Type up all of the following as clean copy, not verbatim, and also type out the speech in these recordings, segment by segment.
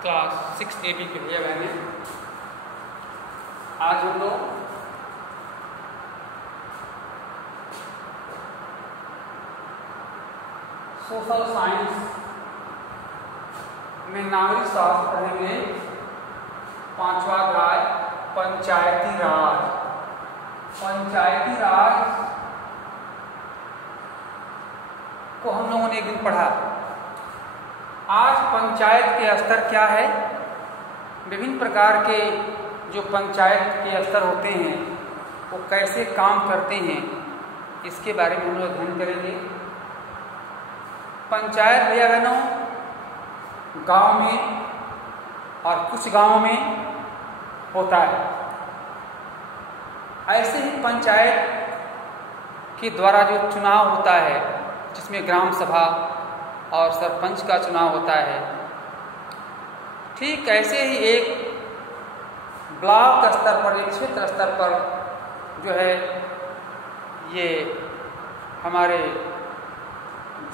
Class 6 AB के भैया बहने, आज हम लोग सोशल साइंस में नागरिक शास्त्र पढ़ेंगे। 5वां अध्याय पंचायती राज। पंचायती राज को हम लोगों ने एक दिन पढ़ा। आज पंचायत के स्तर क्या है, विभिन्न प्रकार के जो पंचायत के स्तर होते हैं वो कैसे काम करते हैं, इसके बारे में हम लोग अध्ययन करेंगे। पंचायत भैया बहनों गांव में और कुछ गांवों में होता है। ऐसे ही पंचायत के द्वारा जो चुनाव होता है, जिसमें ग्राम सभा और सरपंच का चुनाव होता है, ठीक ऐसे ही एक ब्लॉक स्तर पर, एक क्षेत्र स्तर पर जो है ये हमारे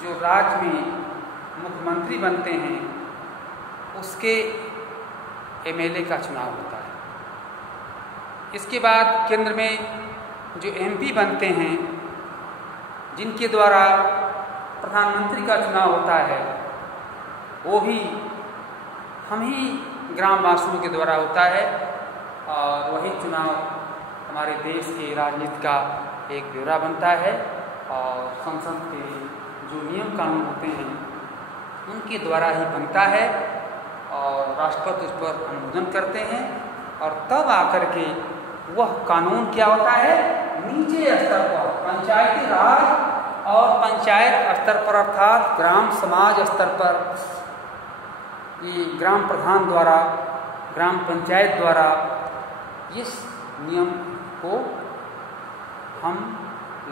जो राज्य में मुख्यमंत्री बनते हैं उसके एमएलए का चुनाव होता है। इसके बाद केंद्र में जो एमपी बनते हैं, जिनके द्वारा प्रधानमंत्री का चुनाव होता है, वो भी हम ही ग्रामवासियों के द्वारा होता है। और वही चुनाव हमारे देश के राजनीति का एक ब्यौरा बनता है और संसद के जो नियम कानून होते हैं उनके द्वारा ही बनता है और राष्ट्रपति उस पर अनुमोदन करते हैं। और तब आकर के वह कानून क्या होता है, नीचे स्तर पर पंचायती राज और पंचायत स्तर पर अर्थात ग्राम समाज स्तर पर ये ग्राम प्रधान द्वारा, ग्राम पंचायत द्वारा इस नियम को हम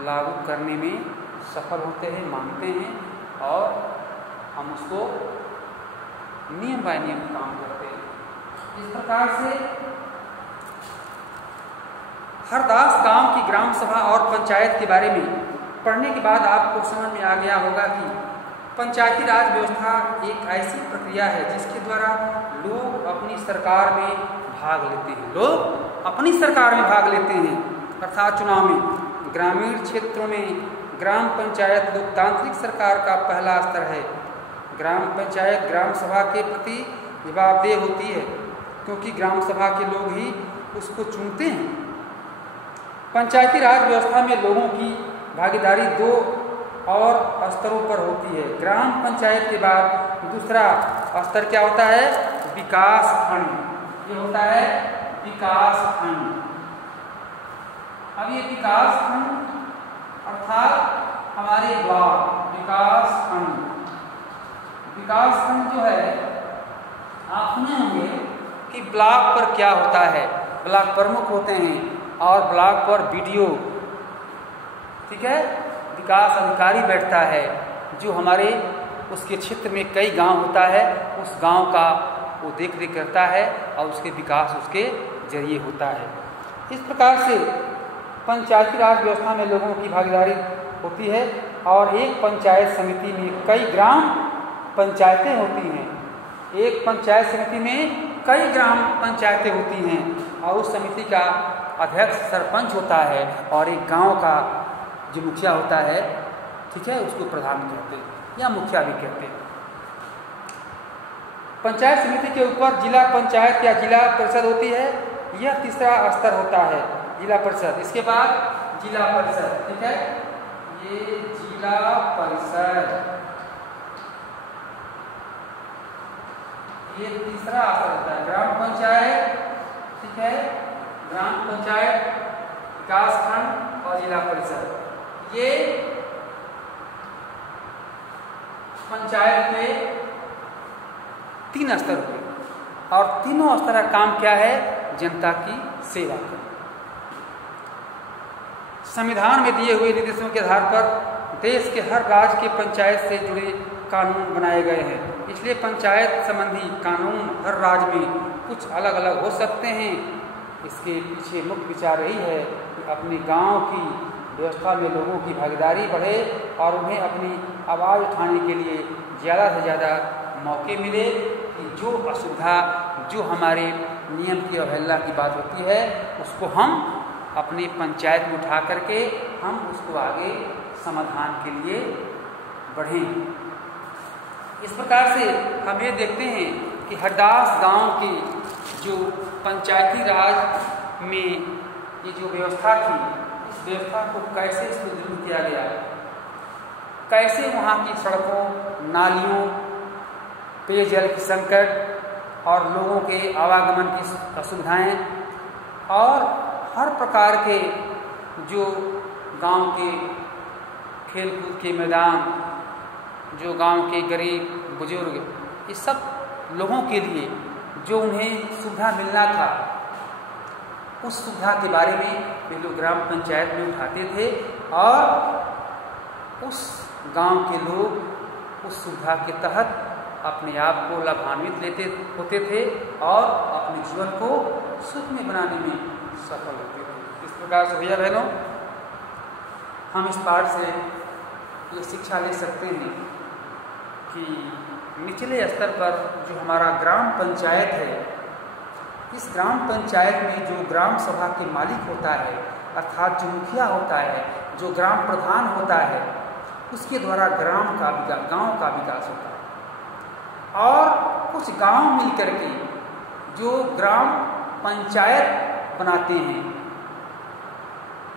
लागू करने में सफल होते हैं, मानते हैं और हम उसको नियम बाय नियम काम करते हैं। इस प्रकार से हरदास गांव की ग्राम सभा और पंचायत के बारे में पढ़ने के बाद आपको समझ में आ गया होगा कि पंचायती राज व्यवस्था एक ऐसी प्रक्रिया है जिसके द्वारा लोग अपनी सरकार में भाग लेते हैं। लोग अपनी सरकार में भाग लेते हैं अर्थात चुनाव में। ग्रामीण क्षेत्रों में ग्राम पंचायत लोकतांत्रिक सरकार का पहला स्तर है। ग्राम पंचायत ग्राम सभा के प्रति जवाबदेह होती है क्योंकि ग्राम सभा के लोग ही उसको चुनते हैं। पंचायती राज व्यवस्था में लोगों की भागीदारी 2 और स्तरों पर होती है। ग्राम पंचायत के बाद दूसरा स्तर क्या होता है, विकास खंड। ये होता है विकास खंड। अब ये विकास खंड अर्थात हमारे ब्लॉक विकास खंड। विकास खंड जो है आप सुने होंगे कि ब्लॉक पर क्या होता है, ब्लॉक प्रमुख होते हैं और ब्लॉक पर बीडीओ, ठीक है, विकास अधिकारी बैठता है जो हमारे उसके क्षेत्र में कई गांव होता है, उस गांव का वो देख रेख करता है और उसके विकास उसके जरिए होता है। इस प्रकार से पंचायती राज व्यवस्था में लोगों की भागीदारी होती है और एक पंचायत समिति में कई ग्राम पंचायतें होती हैं। एक पंचायत समिति में कई ग्राम पंचायतें होती हैं और उस समिति का अध्यक्ष सरपंच होता है और एक गांव का जो मुखिया होता है, ठीक है, उसको प्रधान कहते हैं या मुखिया भी कहते हैं। पंचायत समिति के ऊपर जिला पंचायत या जिला परिषद होती है। यह तीसरा स्तर होता है, जिला परिषद। इसके बाद जिला परिषद, ठीक है, ये जिला परिषद, ये तीसरा स्तर होता है। ग्राम पंचायत, ठीक है, ग्राम पंचायत, विकास खंड और जिला परिषद, ये पंचायत के 3 स्तर हुए और तीनों स्तर का काम क्या है, जनता की सेवा करना। संविधान में दिए हुए निर्देशों के आधार पर देश के हर राज्य के पंचायत से जुड़े कानून बनाए गए हैं। इसलिए पंचायत संबंधी कानून हर राज्य में कुछ अलग अलग हो सकते हैं। इसके पीछे मुख्य विचार यही है कि अपने गांव की व्यवस्था में लोगों की भागीदारी बढ़े और उन्हें अपनी आवाज़ उठाने के लिए ज़्यादा से ज़्यादा मौके मिले कि जो असुविधा, जो हमारे नियम की अवहेलना की बात होती है, उसको हम अपनी पंचायत में उठा करके हम उसको आगे समाधान के लिए बढ़ें। इस प्रकार से हम ये देखते हैं कि हरदास गांव की जो पंचायती राज में ये जो व्यवस्था थी, इस व्यवस्था को कैसे सुदृढ़ किया गया, कैसे वहाँ की सड़कों, नालियों, पेयजल की संकट और लोगों के आवागमन की असुविधाएं और हर प्रकार के जो गांव के खेलकूद के मैदान, जो गांव के गरीब बुजुर्ग, इस सब लोगों के लिए जो उन्हें सुविधा मिलना था, उस सुविधा के बारे में वे लोग ग्राम पंचायत में उठाते थे और उस गांव के लोग उस सुविधा के तहत अपने आप को लाभान्वित होते थे और अपने जीवन को सुखमय बनाने में सफल होते थे। इस प्रकार से भैया बहनों, हम इस पाठ से ये शिक्षा ले सकते हैं कि निचले स्तर पर जो हमारा ग्राम पंचायत है, इस ग्राम पंचायत में जो ग्राम सभा के मालिक होता है, अर्थात जो मुखिया होता है, जो ग्राम प्रधान होता है, उसके द्वारा गांव का विकास होता है। और कुछ गांव मिलकर के जो ग्राम पंचायत बनाते हैं,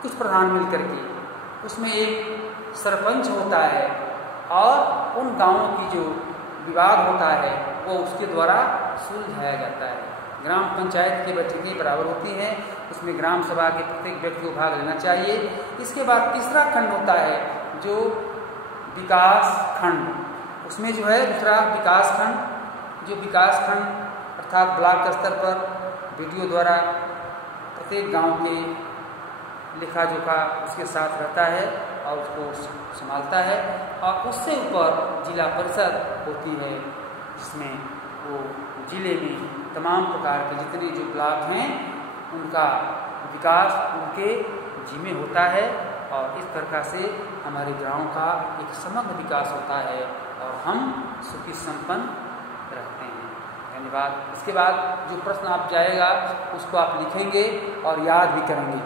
कुछ प्रधान मिलकर के, उसमें एक सरपंच होता है और उन गांवों की जो विवाद होता है वो उसके द्वारा सुलझाया जाता है। ग्राम पंचायत की बैठकें बराबर होती हैं, उसमें ग्राम सभा के प्रत्येक व्यक्ति को भाग लेना चाहिए। इसके बाद तीसरा खंड होता है जो विकास खंड, उसमें जो है दूसरा विकास खंड, जो विकास खंड अर्थात ब्लॉक स्तर पर वीडियो द्वारा प्रत्येक गांव के लेखा जोखा उसके साथ रहता है और उसको संभालता है। और उससे ऊपर जिला परिषद होती है, जिसमें वो जिले में तमाम प्रकार के जितने जो ब्लॉक हैं उनका विकास उनके जिम्मे होता है और इस प्रकार से हमारे गाँव का एक समग्र विकास होता है और हम सुखी संपन्न रहते हैं। धन्यवाद। इसके बाद जो प्रश्न आप जाएगा उसको आप लिखेंगे और याद भी करेंगे।